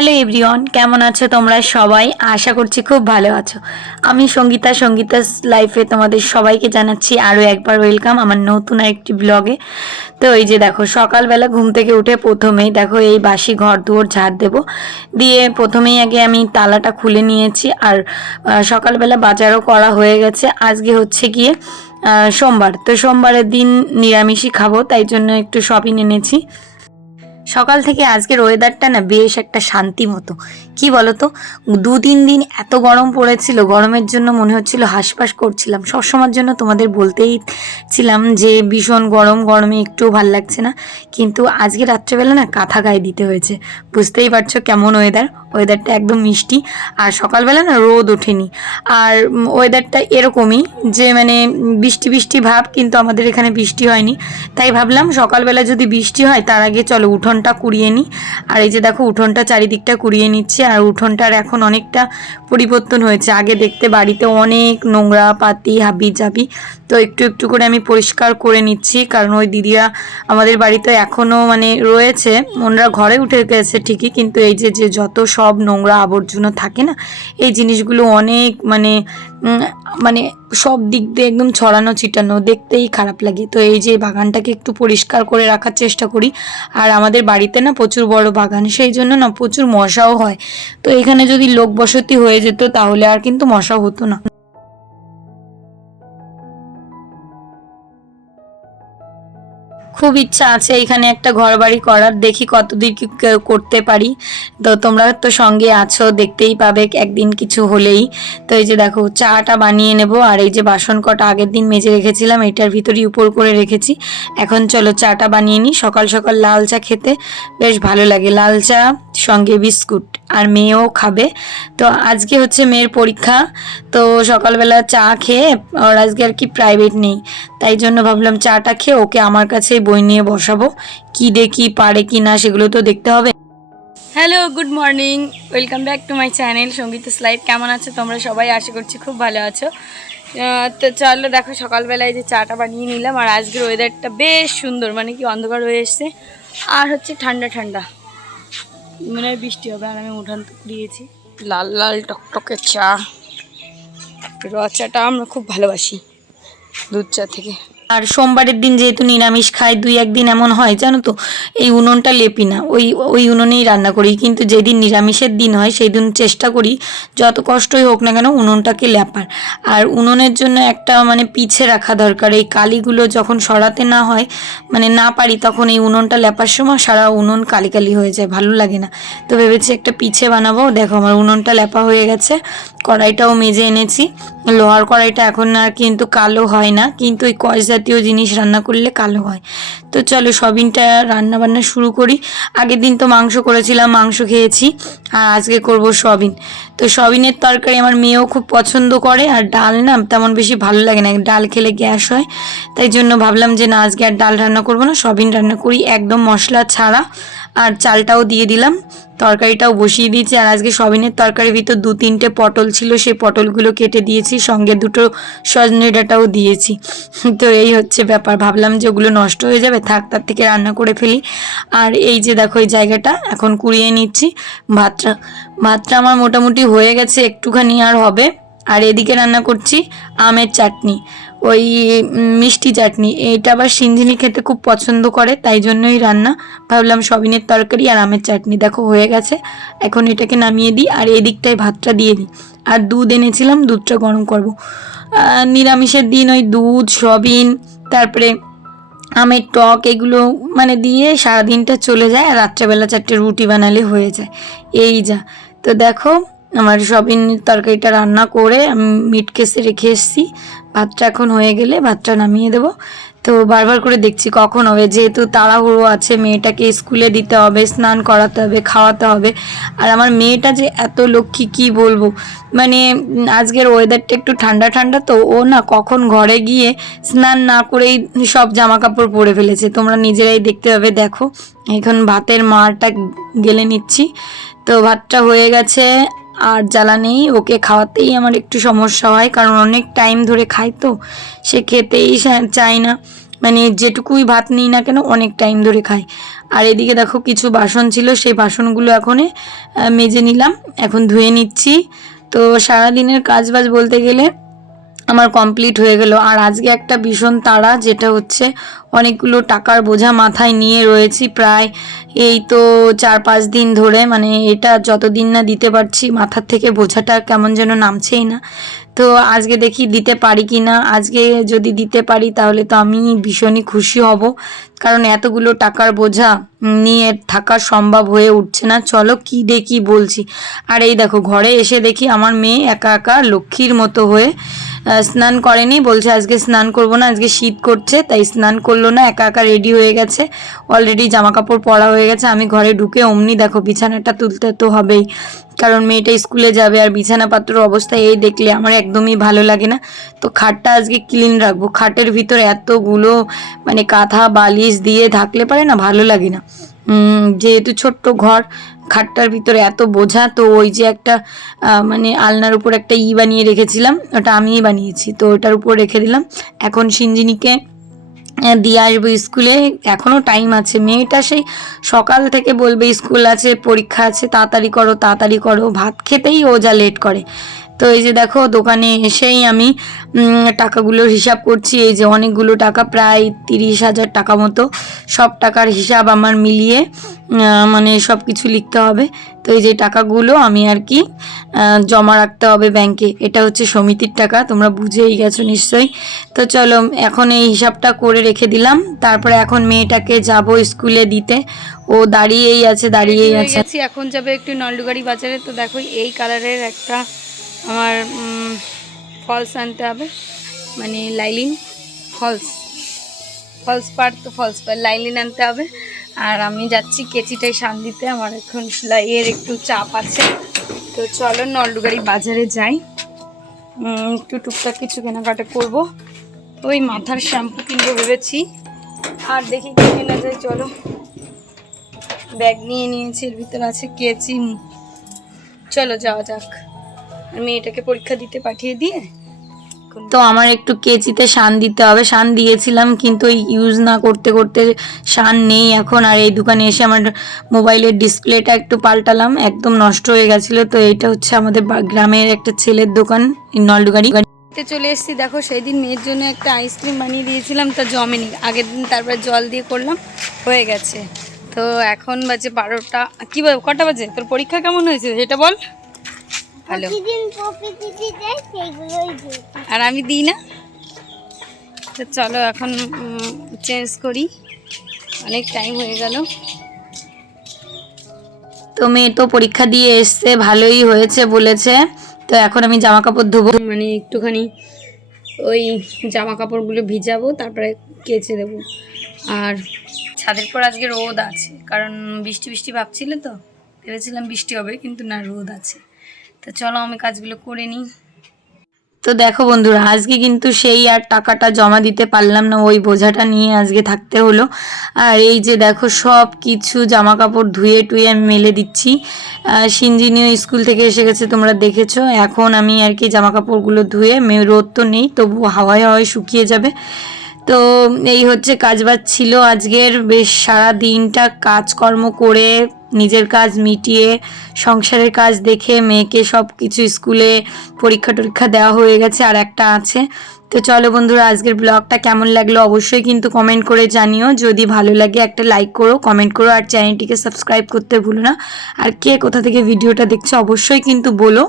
Hello everyone, কেমন আছো তোমরা সবাই? আশা করছি খুব ভালো আছো। আমি সঙ্গীতাস লাইফে তোমাদের সবাইকে জানাচ্ছি আরও একবার ওয়েলকাম আমার নতুন একটি ব্লগে। তো এই যে দেখো, সকালবেলা ঘুম থেকে উঠে প্রথমেই দেখো এই বাসি ঘর দুয়ার ঝাড় দেবো, দিয়ে প্রথমেই আগে আমি তালাটা খুলে নিয়েছি। আর সকালবেলা বাজারও করা হয়ে গেছে। আজকে হচ্ছে গিয়ে সোমবার, তো সোমবারের দিন নিরামিষই খাবো, তাই জন্য একটু শপিং এনেছি। সকাল থেকে আজকের ওয়েদারটা না বেশ একটা শান্তি মতো, কি বলতো, 2-3 দিন এত গরম পড়েছিল, গরমের জন্য মনে হচ্ছিল হাঁসফাঁস করছিলাম। সবসময়ের জন্য তোমাদের বলতেই ছিলাম যে ভীষণ গরম, গরমে একটু ভাল লাগছে না, কিন্তু আজকে রাত্রেবেলা না কাঁথা গায়ে দিতে হয়েছে। বুঝতেই পারছো কেমন ওয়েদারটা একদম মিষ্টি। আর সকালবেলা না রোদ ওঠেনি, আর ওয়েদারটা এরকমই যে মানে বৃষ্টি বৃষ্টি ভাব, কিন্তু আমাদের এখানে বৃষ্টি হয়নি। তাই ভাবলাম সকালবেলা যদি বৃষ্টি হয় তার আগে চলো উঠোনটা কুড়িয়ে নিই। আর এই যে দেখো উঠোনটা চারিদিকটা কুড়িয়ে নিচ্ছে। আর উঠোনটার এখন অনেকটা পরিবর্তন হয়েছে, আগে দেখতে বাড়িতে অনেক নোংরা পাতি হাবি জাবি, তো একটু একটু করে আমি পরিষ্কার করে নিচ্ছি। কারণ ওই দিদিরা আমাদের বাড়িতে এখনও মানে রয়েছে, ওনারা ঘরে উঠে গেছে ঠিকই, কিন্তু এই যে যে যত সব নোংরা আবর্জনা থাকে না, এই জিনিসগুলো অনেক মানে মানে সব দিক দিয়ে একদম ছড়ানো ছিটানো, দেখতেই খারাপ লাগে। তো এই যে বাগানটাকে একটু পরিষ্কার করে রাখার চেষ্টা করি। আর আমাদের বাড়িতে না প্রচুর বড় বাগান, সেই জন্য না প্রচুর মশাও হয়। তো এখানে যদি লোক বসতি হয়ে যেত তাহলে আর কিন্তু মশা হতো না। খুব ইচ্ছা আছে এখানে একটা ঘর বাড়ি করার, দেখি কতদূর কি করতে পারি। তো তোমরা তো সঙ্গে আছো, দেখতেই পাবে একদিন কিছু হলেই। তো এই যে দেখো চাটা বানিয়ে নেব। আর এই যে বাসন কটা আগের দিন মেজে রেখেছিলাম, এটার ভিতরেই উপর করে রেখেছি। এখন চলো চাটা বানিয়ে নিই। সকাল সকাল লাল চা খেতে বেশ ভালো লাগে, লাল চা সঙ্গে বিস্কুট, আর মেয়েও খাবে। তো আজকে হচ্ছে মেয়ের পরীক্ষা, তো সকালবেলা চা খেয়ে, ওর আজকে আর কি প্রাইভেট নেই, তাই জন্য ভাবলাম চাটা খেয়ে ওকে আমার কাছেই বই নিয়ে বসাবো। কি দেখি পারে কি না সেগুলো তো দেখতে হবে। Hello, good morning, welcome back to my channel Sangeeta's life. কেমন আছো তোমরা সবাই? আশা করছি খুব ভালো আছো। তো চলো দেখো, সকালবেলায় যে চাটা বানিয়ে নিলাম। আর আজকের ওয়েদারটা বেশ সুন্দর, মানে কি অন্ধকার হয়ে এসছে, আর হচ্ছে ঠান্ডা ঠান্ডা, মনে হয় বৃষ্টি হবে। আর আমি উঠান তো কুড়িয়েছি, লাল লাল টকটকে চা। র চাটা আমরা খুব ভালোবাসি দুধ চা থেকে। আর সোমবারের দিন যেহেতু নিরামিষ খাই, 2-1 দিন এমন হয় জানো তো, এই উনুনটা লেপি না, ওই উনুনেই রান্না করি। কিন্তু যেদিন নিরামিষের দিন হয় সেই দিন চেষ্টা করি যত কষ্টই হোক না কেন উনুনটাকে লেপার। আর উনুনের জন্য একটা মানে পিছে রাখা দরকার, এই কালিগুলো যখন সরাতে না হয় মানে না পারি, তখন এই উনুনটা লেপার সময় সারা উনুন কালি কালি হয়ে যায়, ভালো লাগে না। তো ভেবেছি একটা পিছে বানাবো। দেখো আমার উনুনটা লেপা হয়ে গেছে, কড়াইটাও মেজে এনেছি। লোহার কড়াইটা এখন আর কিন্তু কালো হয় না, কিন্তু ওই কষ জাতীয় জিনিস রান্না করলে কালো হয়। তো চলো সবিনটা রান্না বান্না শুরু করি। আগের দিন তো মাংস করেছিলাম, মাংস খেয়েছি, আর আজকে করব সবিন। তো সবিনের তরকারি আমার মেয়েও খুব পছন্দ করে। আর ডাল না তেমন বেশি ভালো লাগে না, ডাল খেলে গ্যাস হয়, তাই জন্য ভাবলাম যে না আজকে আর ডাল রান্না করবো না, সবিন রান্না করি একদম মশলা ছাড়া। আর চালটাও দিয়ে দিলাম, তরকারিটাও বসিয়ে দিয়েছি। আর আজকে সবিনের তরকারির ভিতর 2-3টে পটল ছিল, সেই পটলগুলো কেটে দিয়েছি, সঙ্গে 2টো সজনে ডাঁটাও দিয়েছি। তো এই হচ্ছে ব্যাপার, ভাবলাম যে ওগুলো নষ্ট হয়ে যাবে, থাক তার থেকে রান্না করে ফেলি। আর এই যে দেখো এই জায়গাটা এখন কুড়িয়ে নিচ্ছি। ভাতটা আমার মোটামুটি হয়ে গেছে, একটুখানি আর হবে। আর এদিকে রান্না করছি আমের চাটনি, ওই মিষ্টি চাটনি। এটা আবার সিনঝিনি খেতে খুব পছন্দ করে, তাই জন্যই রান্না। ভাবলাম সবিনের তরকারি আর আমের চাটনি। দেখো হয়ে গেছে, এখন এটাকে নামিয়ে দিই আর এদিকটায় ভাতটা দিয়ে দিই। আর দুধ এনেছিলাম, দুধটা গরম করব। নিরামিষের দিন ওই দুধ সবিন তারপরে আমের টক এগুলো মানে দিয়ে সারাদিনটা চলে যায়। আর রাত্রেবেলা 4টে রুটি বানালে হয়ে যায়, এই যা। তো দেখো আমার সবিন তরকারিটা রান্না করে আমি মিট কেসে রেখে এসেছি। ভাতটা এখন হয়ে গেলে ভাতটা নামিয়ে দেবো। তো বারবার করে দেখছি কখন হবে, যেহেতু তাড়াহুড়ো আছে, মেয়েটাকে স্কুলে দিতে হবে, স্নান করাতে হবে, খাওয়াতে হবে। আর আমার মেয়েটা যে এত লক্ষ্মী কি বলবো, মানে আজকের ওয়েদারটা একটু ঠান্ডা ঠান্ডা, তো ও না কখন ঘরে গিয়ে স্নান না করেই সব জামা কাপড় পরে ফেলেছে, তোমরা নিজেরাই দেখতে পাবে। দেখো এখন ভাতের মারটা গেলে নিচ্ছি। তো ভাতটা হয়ে গেছে, আর জ্বালা নেই। ওকে খাওয়াতেই আমার একটু সমস্যা হয়, কারণ অনেক টাইম ধরে খাই, তো সে খেতেই চায় না। মানে যেটুকুই ভাত নিই না কেন অনেক টাইম ধরে খাই। আর এদিকে দেখো কিছু বাসন ছিল, সেই বাসনগুলো এখন মেজে নিলাম, এখন ধুয়ে নিচ্ছি। তো সারাদিনের কাজ বাজ বলতে গেলে আমার কমপ্লিট হয়ে গেল। আর আজকে একটা ভীষণ তাড়া, যেটা হচ্ছে অনেকগুলো টাকার বোঝা মাথায় নিয়ে রয়েছি প্রায় এই তো 4-5 দিন ধরে। মানে এটা যতদিন না দিতে পারছি মাথার থেকে বোঝাটা কেমন যেন নামছেই না। তো আজকে দেখি দিতে পারি কি না। আজকে যদি দিতে পারি তাহলে তো আমি ভীষণই খুশি হব, কারণ এতগুলো টাকার বোঝা নিয়ে থাকা সম্ভব হয়ে উঠছে না। চলো কি দেখি বলছি। আর এই দেখো ঘরে এসে দেখি আমার মেয়ে একা একা লক্ষ্মীর মতো হয়ে স্নান করেনি, বলছে আজকে স্নান করব না, আজকে শীত করছে, তাই স্নান করলো না, একা একা রেডি হয়ে গেছে। অলরেডি জামা কাপড় পরা হয়ে গেছে। আমি ঘরে ঢুকে অমনি দেখো বিছানাটা তুলতে তো হবেই, কারণ মেয়েটা স্কুলে যাবে। আর বিছানাপত্র অবস্থা এই দেখলে আমার একদমই ভালো লাগে না। তো খাটটা আজকে ক্লিন রাখবো। খাটের ভিতরে এতগুলো মানে কাঁথা বালিশ দিয়ে ঢাকলে পারে না, ভালো লাগে না। যেহেতু ছোট্ট ঘর, খাটটার ভিতরে এত বোঝা। তো ওই যে একটা মানে আলনার উপর একটা বানিয়ে রেখেছিলাম, ওটা আমিই বানিয়েছি, তো ওটার উপর রেখে দিলাম। এখন সিঞ্জিনিকে দিয়ে আসবো স্কুলে, এখনও টাইম আছে। মেয়েটা সেই সকাল থেকে বলবে স্কুল আছে, পরীক্ষা আছে, তাড়াতাড়ি করো তাড়াতাড়ি করো, ভাত খেতেই ও যা লেট করে। তো এই যে দেখো দোকানে এসেই আমি টাকাগুলোর হিসাব করছি। এই যে অনেকগুলো টাকা, প্রায় 30,000 টাকা মতো। সব টাকার হিসাব আমার মিলিয়ে মানে সব কিছু লিখতে হবে। তো এই যে টাকাগুলো আমি আর কি জমা রাখতে হবে ব্যাংকে। এটা হচ্ছে সমিতির টাকা, তোমরা বুঝেই গেছো নিশ্চয়ই। তো চলো এখন এই হিসাবটা করে রেখে দিলাম। তারপরে এখন মেয়েটাকে যাব স্কুলে দিতে। ও দাঁড়িয়েই আছে। এখন যাবে একটু নলডুগাড়ি বাজারে। তো দেখো এই কালারের একটা আমার ফলস আনতে হবে, মানে লাইলিন ফলস পার, তো ফলস পার লাইলিন আনতে হবে। আর আমি যাচ্ছি কেচিটাই শান দিতে, আমার এখন সেলাইয়ের একটু চাপ আছে। তো চলো নলডুগাড়ি বাজারে যাই, একটু টুকটাক কিছু কেনাকাটা করব। ওই মাথার শ্যাম্পু কিনবো ভেবেছি, আর দেখি কি কেনা যায়। চলো ব্যাগ নিয়ে নিয়েছি, এর ভিতরে আছে কেচি। চলো যাওয়া যাক। মেয়েটাকে পরীক্ষা দিতে পাঠিয়ে দিয়ে তো আমার একটু কেচিতে শান দিতে হবে। শান দিয়েছিলাম কিন্তু ওই ইউজ না করতে করতে শান নেই এখন। আর এই দোকানে এসে আমার মোবাইলের ডিসপ্লেটা একটু পাল্টালাম, একদম নষ্ট হয়ে গেছিলো। তো এইটা হচ্ছে আমাদের গ্রামের একটা ছেলের দোকান, নলডুগাড়ি। চলে এসেছি। দেখো সেই দিন মেয়ের জন্য একটা আইসক্রিম বানিয়ে দিয়েছিলাম, তা জমেনি। আগের দিন তারপরে জল দিয়ে করলাম, হয়ে গেছে। তো এখন বাজে 12টা। কি বল, কটা বাজে? তোর পরীক্ষা কেমন হয়েছে সেটা বল। ভালো। আর আমি দিই না। তো চলো এখন চেঞ্জ করি, অনেক টাইম হয়ে গেল। তো মেয়ে তো পরীক্ষা দিয়ে এসছে, ভালোই হয়েছে বলেছে। তো এখন আমি জামা কাপড় ধোবো, মানে একটুখানি ওই জামা কাপড়গুলো ভিজাবো, তারপরে কেচে দেবো। আর ছাদের পর আজকে রোদ আছে, কারণ বৃষ্টি বৃষ্টি ভাবছিল, তো ভেবেছিলাম বৃষ্টি হবে, কিন্তু না, রোদ আছে। তো চলো আমি কাজগুলো করে নিই। তো দেখো বন্ধুরা, আজকে কিন্তু সেই আর টাকাটা জমা দিতে পারলাম না, ওই বোঝাটা নিয়ে আজকে থাকতে হলো। আর এই যে দেখো সব কিছু জামা কাপড় ধুয়ে টুয়ে আমি মেলে দিচ্ছি। সিঞ্জিনিও স্কুল থেকে এসে গেছে, তোমরা দেখেছো। এখন আমি আর কি জামা কাপড়গুলো ধুয়ে, রোদ তো নেই, তবু হাওয়ায় হাওয়ায় শুকিয়ে যাবে। তো এই হচ্ছে কাজবাজ ছিল আজকের। বেশ সারা দিনটা কাজকর্ম করে, নিজের কাজ মিটিয়ে, সংসারের কাজ দেখে, মেয়েকে সব কিছু স্কুলে পরীক্ষা টরীক্ষা দেওয়া হয়ে গেছে, আর একটা আছে। তো চলো বন্ধুরা, আজকের ব্লগটা কেমন লাগলো অবশ্যই কিন্তু কমেন্ট করে জানিও। যদি ভালো লাগে একটা লাইক করো, কমেন্ট করো, আর চ্যানেলটিকে সাবস্ক্রাইব করতে ভুলো না। আর কে কোথা থেকে ভিডিওটা দেখছো অবশ্যই কিন্তু বলো।